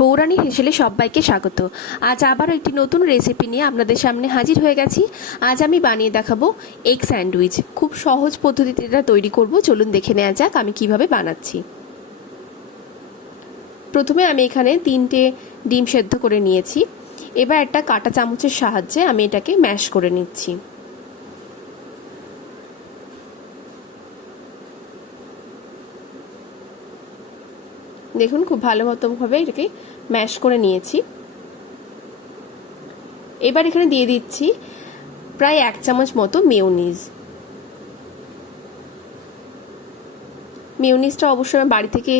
বৌরানী হেসেলে সবাইকে স্বাগত। আজ আবারও একটি নতুন রেসিপি নিয়ে আপনাদের সামনে হাজির হয়ে গেছি। আজ আমি বানিয়ে দেখাবো এগ স্যান্ডউইচ। খুব সহজ পদ্ধতিতে এটা তৈরি করব। চলুন দেখে নেওয়া যাক আমি কিভাবে বানাচ্ছি। প্রথমে আমি এখানে 3টে ডিম সেদ্ধ করে নিয়েছি। এবার একটা কাঁটা চামচের সাহায্যে আমি এটাকে ম্যাশ করে নিচ্ছি। দেখুন খুব ভালো মতনভাবে এটাকে ম্যাশ করে নিয়েছি। এবার এখানে দিয়ে দিচ্ছি প্রায় 1 চামচ মতো মেয়োনিজ। মেয়োনিজটা অবশ্যই আমার বাড়ি থেকে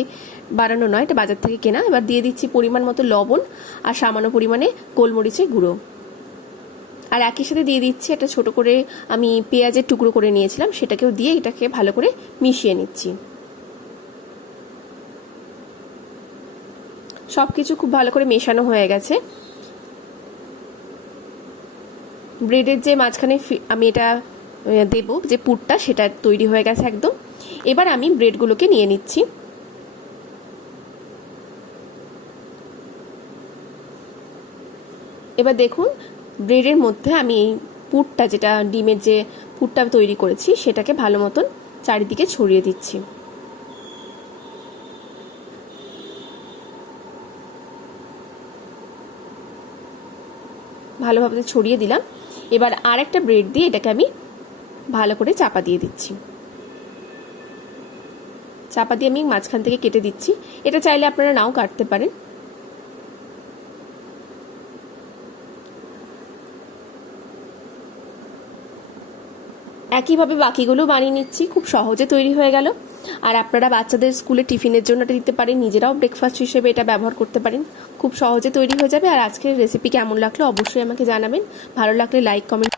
বানানো নয়, এটা বাজার থেকে কেনা। এবার দিয়ে দিচ্ছি পরিমাণ মতো লবণ আর সামান্য পরিমাণে গোলমরিচের গুঁড়ো। আর একই সাথে দিয়ে দিচ্ছি একটা ছোট করে আমি পেঁয়াজের টুকরো করে নিয়েছিলাম, সেটাকেও দিয়ে এটাকে ভালো করে মিশিয়ে নিচ্ছি। সব কিছু খুব ভালো করে মেশানো হয়ে গেছে। ব্রেডের যে মাঝখানে আমি এটা দেব যে পুরটা, সেটা তৈরি হয়ে গেছে একদম। এবার আমি ব্রেডগুলোকে নিয়ে নিচ্ছি। এবার দেখুন ব্রেডের মধ্যে আমি এই পুরটা, যেটা ডিমের যে পুরটা তৈরি করেছি, সেটাকে ভালো মতন চারিদিকে ছড়িয়ে দিচ্ছি। ভালোভাবে ছড়িয়ে দিলাম। এবার আর একটা ব্রেড দিয়ে এটাকে আমি ভালো করে চাপা দিয়ে দিচ্ছি। চাপা দিয়ে আমি মাঝখান থেকে কেটে দিচ্ছি। এটা চাইলে আপনারা নাও কাটতে পারেন। একইভাবে বাকিগুলো বানিয়ে নিচ্ছি। খুব সহজে তৈরি হয়ে গেল। আর আপনারা বাচ্চাদের স্কুলে টিফিনের জন্য এটা দিতে পারেন, নিজেরাও ব্রেকফাস্ট হিসেবে এটা ব্যবহার করতে পারেন। খুব সহজে তৈরি হয়ে যাবে। আর আজকের রেসিপি কেমন লাগলো অবশ্যই আমাকে জানাবেন। ভালো লাগলে লাইক কমেন্ট